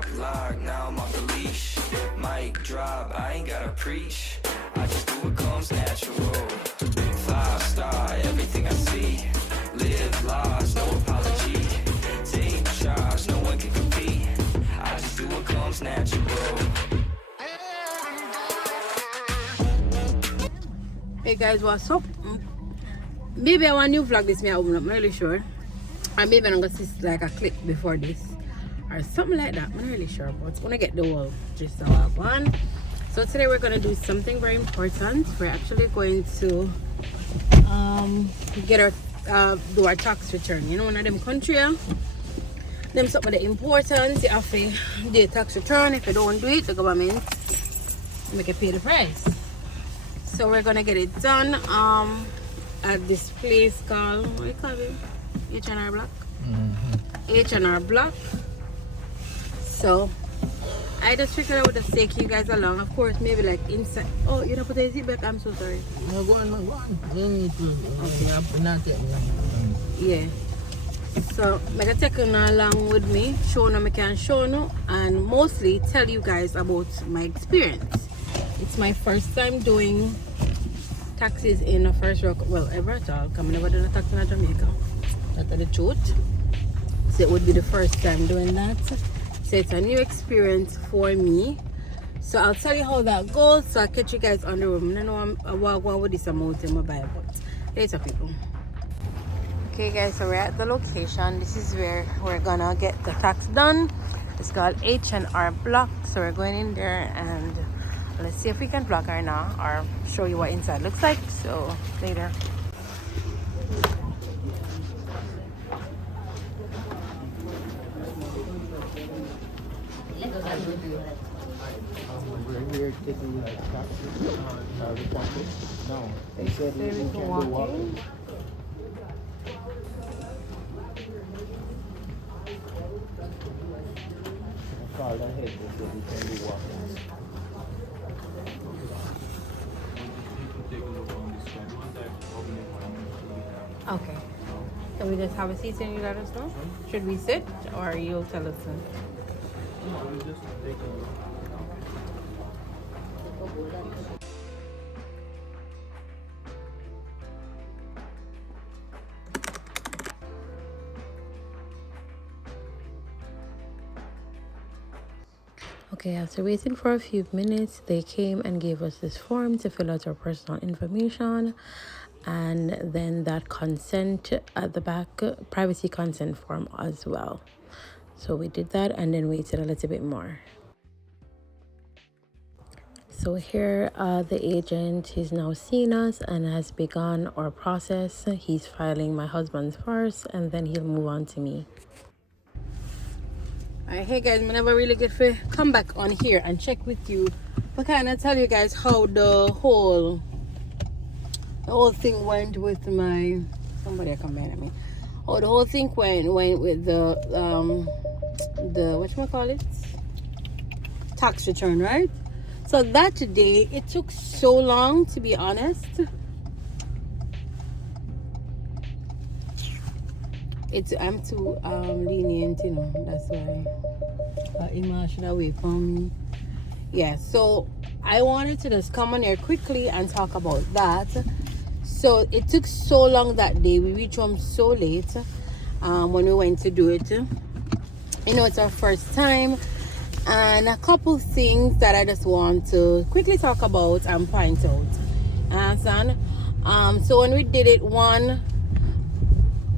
got blocked, now I'm off the leash. Mic drop, I ain't gotta preach. I just do what comes natural. 5-star, everything I see. Live lost, no apology. Take charge, no one can compete. I just do what comes natural. Hey guys, what's up? Maybe I want new vlog this may open up, I'm not really sure. Or maybe I'm gonna see like a clip before this. Or something like that, I'm not really sure. But I'm gonna get the whole gist of one. So today we're gonna do something very important. We're actually going to get our do our tax return. You know, one of them country, them something of the importance, you have to do a tax return. If you don't do it, the government make you pay the price. So we're gonna get it done at this place called, what do you call it? H&R Block. H&R Block. So I just figured I would just take you guys along. Of course, maybe like inside. Oh, you don't put a zip back. I'm so sorry. No, go on, go on. You need to. Okay. Yeah. So I'm gonna take you along with me, show you I can show you, and mostly tell you guys about my experience. It's my first time doing taxis in a first rock, well, ever at all. I've never done a taxi in Jamaica. That's the truth. So it would be the first time doing that. So it's a new experience for me. So I'll tell you how that goes. So I'll catch you guys on the road. I know I'm walk with this amount in my Bible, but later, people. Okay, guys, so we're at the location. This is where we're gonna get the tax done. It's called H&R Block. So we're going in there and let's see if we can vlog right now or show you what inside looks like. So later. We're here taking like taxes No, they said we can't do walking. I called ahead, they said we can't do walking. Okay. So we just have a seat and you let us know? Should we sit or you'll tell us? No, we just take a look. Okay, after waiting for a few minutes, they came and gave us this form to fill out our personal information, and then that consent at the back, privacy consent form as well. So we did that and then waited a little bit more. So here the agent, he's now seen us and has begun our process. He's filing my husband's first and then he'll move on to me. Alright, hey guys, I never really get to come back on here and check with you, but kind of tell you guys how the whole thing went with my, somebody come behind me. Oh, the whole thing went with the whatchamacallit, tax return, right? So that today, it took so long, to be honest. I'm too lenient, you know, that's why Emma should have wait for me. Yeah, so I wanted to just come on here quickly and talk about that. So it took so long that day. We reached home so late when we went to do it. You know, it's our first time. And a couple things that I just want to quickly talk about and point out. Understand? So when we did it,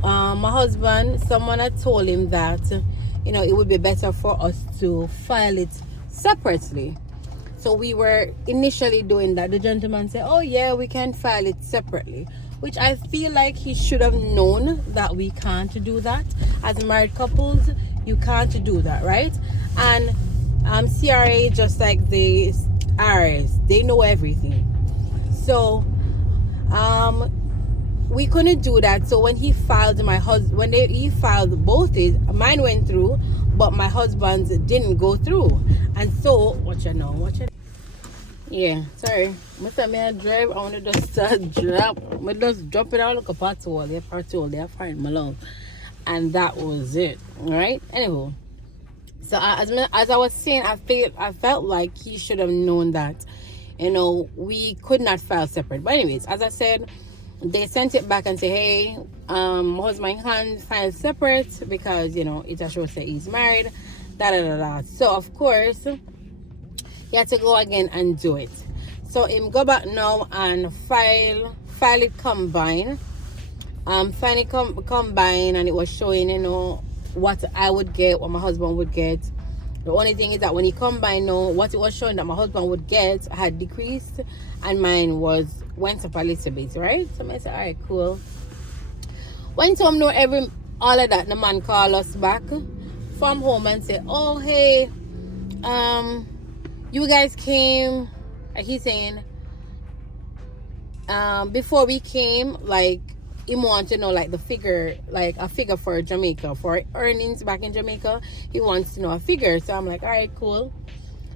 my husband, someone had told him that, you know, it would be better for us to file it separately. So we were initially doing that. The gentleman said, oh yeah, we can file it separately, which I feel like he should have known that we can't do that. As married couples, you can't do that, right? And CRA, just like the IRS, they know everything. So we couldn't do that. So when he filed he filed both his, mine went through, but my husband's didn't go through. And so watch it. Yeah, sorry. Must have me drive. I want to just drop. I just drop it out like a patrol. They're fine, my love. And that was it, right? Anyway, So as I was saying, I felt like he should have known that, we could not file separate. But anyways, as I said, they sent it back and say, hey, my husband can file separate because it just shows that he's married. Da da da da. So of course, he had to go again and do it. So him go back now and file it combined. Finally combine, and it was showing what I would get, what my husband would get. The only thing is that when he combined, what it was showing that my husband would get had decreased, and mine went up a little bit, right? So I said, all right, cool. Went home, all of that. The man called us back from home and said, oh hey, you guys came. He's saying, before we came, like, he wants to know like the figure, like a figure for Jamaica, for earnings back in Jamaica. He wants to know a figure. So I'm like, all right, cool.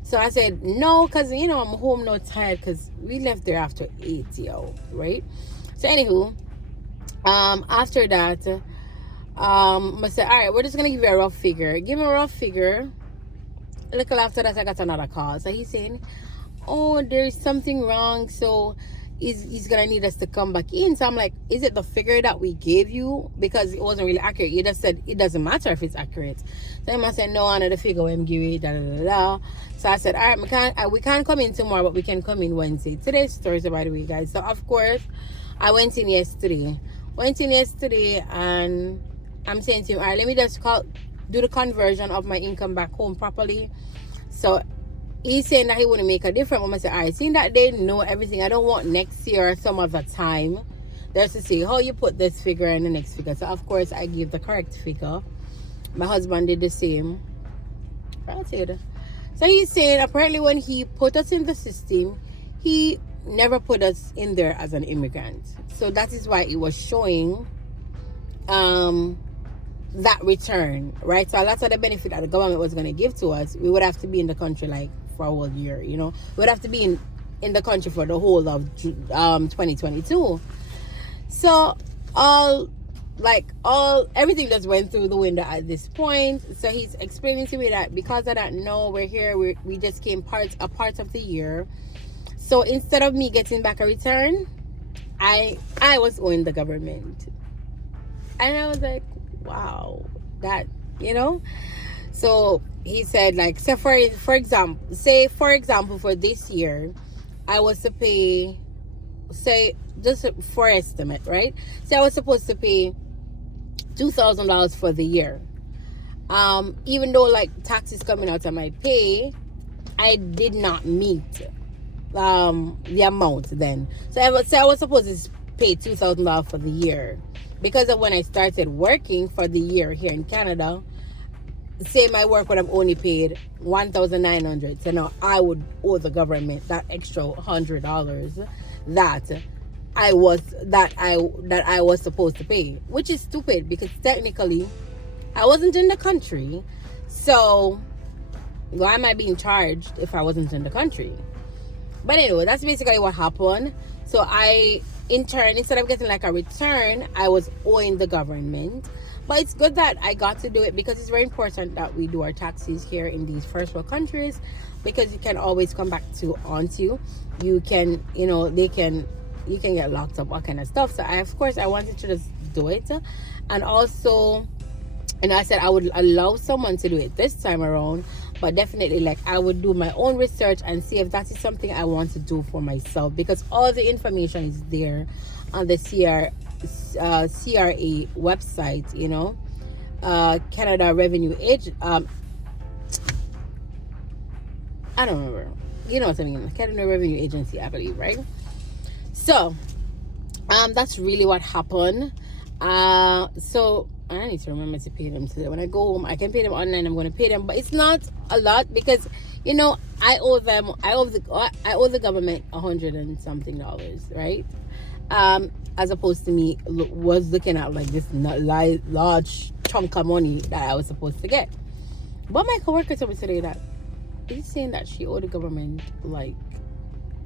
So I said no, because I'm home now tired, because we left there after 8, right? So anywho, after that, I said, all right, we're just gonna give you a rough figure. Give him a rough figure. A little after that, I got another call. So he's saying, oh, there's something wrong, so he's gonna need us to come back in. So I'm like, is it the figure that we gave you? Because it wasn't really accurate. You just said it doesn't matter if it's accurate. So I said, no, another figure we give you, da da da da. So I said, all right, we can't come in tomorrow, but we can come in Wednesday. Today's Thursday, by the way, guys. So of course, I went in yesterday, and I'm saying to him, all right, let me just do the conversion of my income back home properly. So he's saying that he wouldn't make a difference. I said, all right, seeing that they know everything, I don't want next year or some other time there's to say, how you put this figure in the next figure. So of course I gave the correct figure. My husband did the same. Granted. So he's saying apparently when he put us in the system, he never put us in there as an immigrant. So that is why it was showing that return, right? So a lot of the benefit that the government was going to give to us, we would have to be in the country like for a whole year, we would have to be in the country for the whole of 2022. So everything just went through the window at this point. So he's explaining to me that because of that, no, we're here, we just came a part of the year. So instead of me getting back a return, I was owing the government. And I was like, wow, that, so he said, like, so for example for this year, I was to pay, say, just for estimate, right? So I was supposed to pay $2,000 for the year. Even though like taxes coming out of my pay, I did not meet the amount then. So I was supposed to pay $2,000 for the year. Because of when I started working for the year here in Canada, say my work would have only paid $1,900. So now I would owe the government that extra $100 that I was supposed to pay, which is stupid because technically I wasn't in the country. So why am I being charged if I wasn't in the country? But anyway, that's basically what happened. So in turn, instead of getting like a return, I was owing the government. But it's good that I got to do it because it's very important that we do our taxes here in these first world countries, because you can always come back to aunt you. You can, you can get locked up, all kind of stuff. So I wanted to just do it. And also, I said I would allow someone to do it this time around, but definitely like I would do my own research and see if that is something I want to do for myself, because all the information is there on the CRA website, Canada Revenue Agent. I don't remember. You know what I mean? Canada Revenue Agency, I believe, right? So, that's really what happened. So I need to remember to pay them today. When I go home, I can pay them online. I'm going to pay them, but it's not a lot because I owe the government $100 and something, right? As opposed to me was looking at like this large chunk of money that I was supposed to get. But my coworker told me today that he's saying that she owed the government like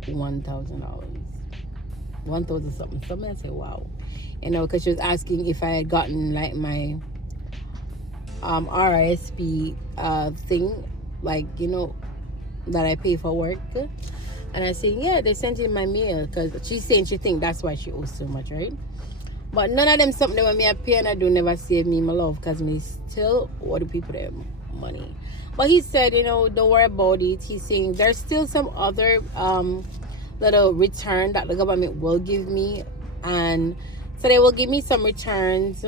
$1,000, 1,000 something. Somebody said, wow. Because she was asking if I had gotten like my RSP thing, like, you know, that I pay for work. And I say, yeah, they sent in my mail, because she's saying she think that's why she owes so much, right? But none of them something when me I pay and I do never save me my love, because me still owe the people their money. But he said, you know, don't worry about it. He's saying there's still some other little return that the government will give me, and so they will give me some returns,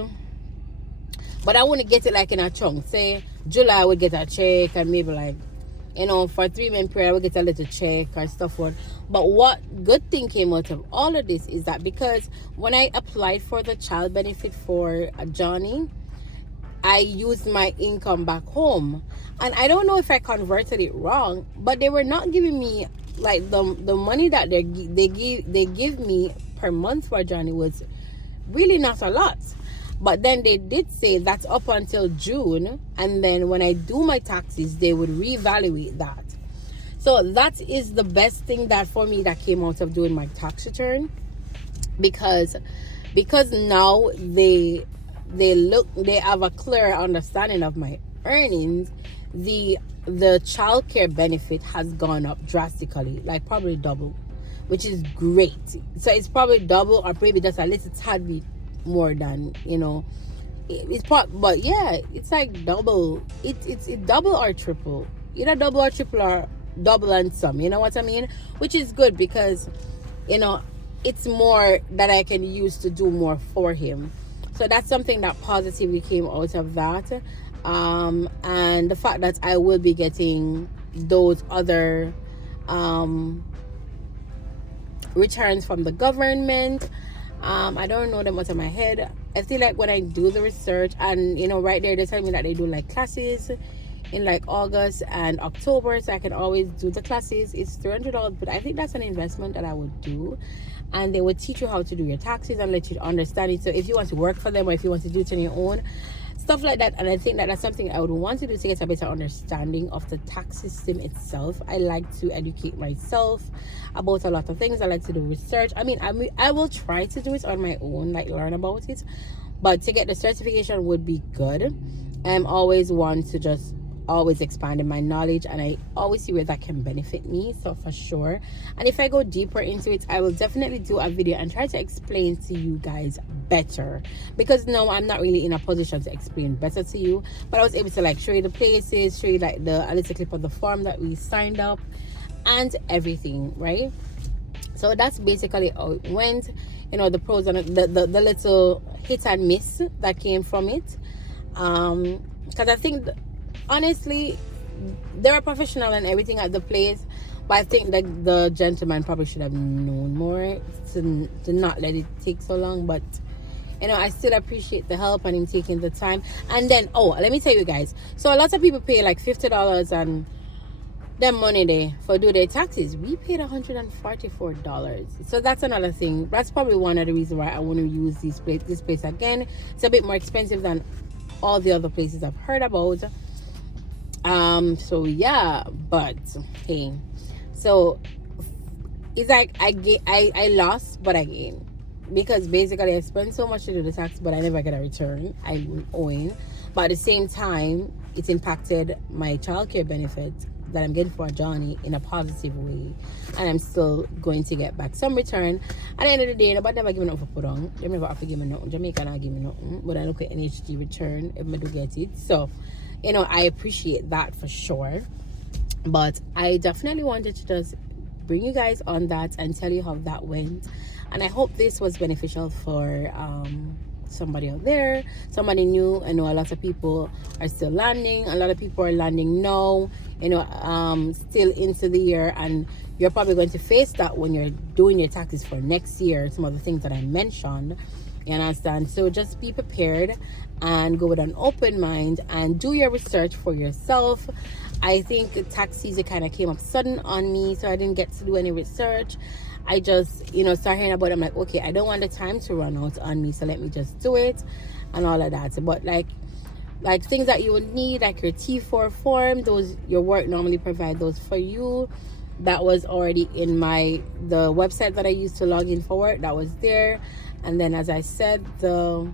but I wouldn't get it like in a chunk. Say July I would get a check, and maybe like, you know, for 3 month period I would get a little check or stuff. But what good thing came out of all of this is that because when I applied for the child benefit for Johnny, I used my income back home, and I don't know if I converted it wrong, but they were not giving me like the money that they give me per month for Johnny was really not a lot. But then they did say that's up until June, and then when I do my taxes they would reevaluate that. So that is the best thing that for me that came out of doing my tax return, because now they have a clear understanding of my earnings. The childcare benefit has gone up drastically, like probably double, which is great. So it's probably double or maybe just a little tad bit more than, you know, but yeah, it's like double. It's double or triple, either double or triple or double and some, you know what I mean? Which is good, because, you know, it's more that I can use to do more for him. So that's something that positively came out of that. And the fact that I will be getting those other returns from the government. I don't know them out of my head. I feel like when I do the research, and, you know, right there they tell me that they do like classes in like August and October, so I can always do the classes. It's $300, but I think that's an investment that I would do, and they would teach you how to do your taxes and let you understand it. So if you want to work for them or if you want to do it on your own, stuff like that. And I think that that's something I would want to do to get a better understanding of the tax system itself. I like to educate myself about a lot of things. I like to do research. I mean, I will try to do it on my own, like learn about it, but to get the certification would be good. I'm always want to just always expanding my knowledge, and I always see where that can benefit me, so for sure. And if I go deeper into it, I will definitely do a video and try to explain to you guys better, because no, I'm not really in a position to explain better to you, but I was able to like show you the places, show you like a little clip of the form that we signed up and everything, right? So that's basically how it went, you know, the pros and the little hit and miss that came from it, because I think honestly, they're a professional and everything at the place, but I think that the gentleman probably should have known more to not let it take so long. But, you know, I still appreciate the help and him taking the time. And then, oh, let me tell you guys, so a lot of people pay like $50 and them money there for do their taxes. We paid $144. So that's another thing. That's probably one of the reasons why I want to use this place again. It's a bit more expensive than all the other places I've heard about. So yeah, but hey, so it's like I lost, but I gained, because basically I spent so much to do the tax, but I never get a return. I'm owing, but at the same time, it's impacted my childcare benefit that I'm getting for Johnny in a positive way, and I'm still going to get back some return. At the end of the day, nobody never give me nothing for put on. They never have to give me nothing. Jamaica not give me nothing, but I look at NHG return if I do get it. So, you know, I appreciate that for sure. But I definitely wanted to just bring you guys on that and tell you how that went, and I hope this was beneficial for somebody out there, somebody new. I know a lot of people are still landing, a lot of people are landing now, you know, still into the year, and you're probably going to face that when you're doing your taxes for next year, some of the things that I mentioned, you understand? So just be prepared and go with an open mind and do your research for yourself. I think tax season kind of came up sudden on me, so I didn't get to do any research. I just, you know, started hearing about it. I'm like, okay, I don't want the time to run out on me, so let me just do it and all of that. But like things that you would need, like your T4 form, those your work normally provide those for you. That was already in the website that I used to log in for work. That was there. And then, as I said, the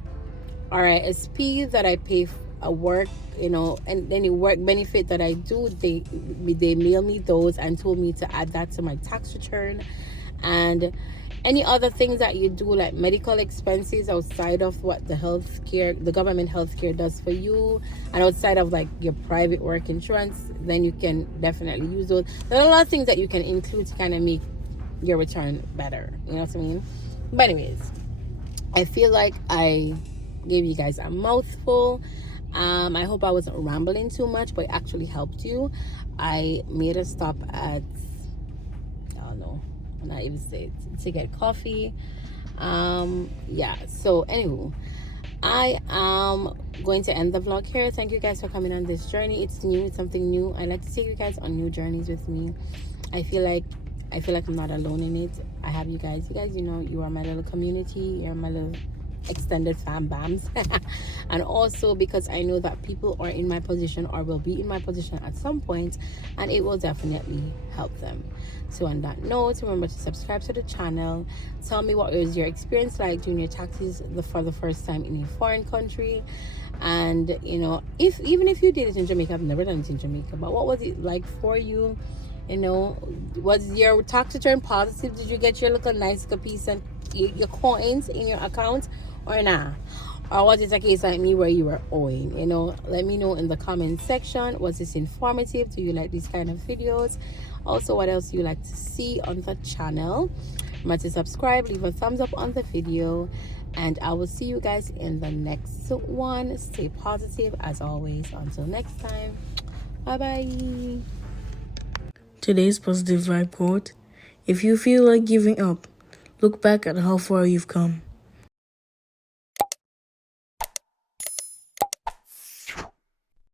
RISP that I pay a work, you know, and any work benefit that I do, they mail me those and told me to add that to my tax return. And any other things that you do, like medical expenses outside of what the government healthcare does for you, and outside of like your private work insurance, then you can definitely use those. There are a lot of things that you can include to kind of make your return better, you know what I mean? But anyways, I feel like I gave you guys a mouthful. I hope I wasn't rambling too much, but it actually helped you. I made a stop at, I don't know, I'm not even say it, to get coffee. Yeah, so anywho, I am going to end the vlog here. Thank you guys for coming on this journey. It's new, it's something new. I like to take you guys on new journeys with me. I feel like I'm not alone in it. I have you guys. You know, you are my little community. You're my little extended fam bams. And also because I know that people are in my position or will be in my position at some point, and it will definitely help them. So on that note, remember to subscribe to the channel. Tell me what was your experience like doing your taxes for the first time in a foreign country. And you know, even if you did it in Jamaica, I've never done it in Jamaica, but what was it like for you? You know, was your tax return positive? Did you get your little nice piece and your coins in your account or nah? Or was it a case like me where you were owing? You know, let me know in the comment section. Was this informative? Do you like these kind of videos? Also, what else do you like to see on the channel? Remember to subscribe, leave a thumbs up on the video, and I will see you guys in the next one. Stay positive as always. Until next time, bye bye. Today's positive vibe quote: if you feel like giving up, look back at how far you've come.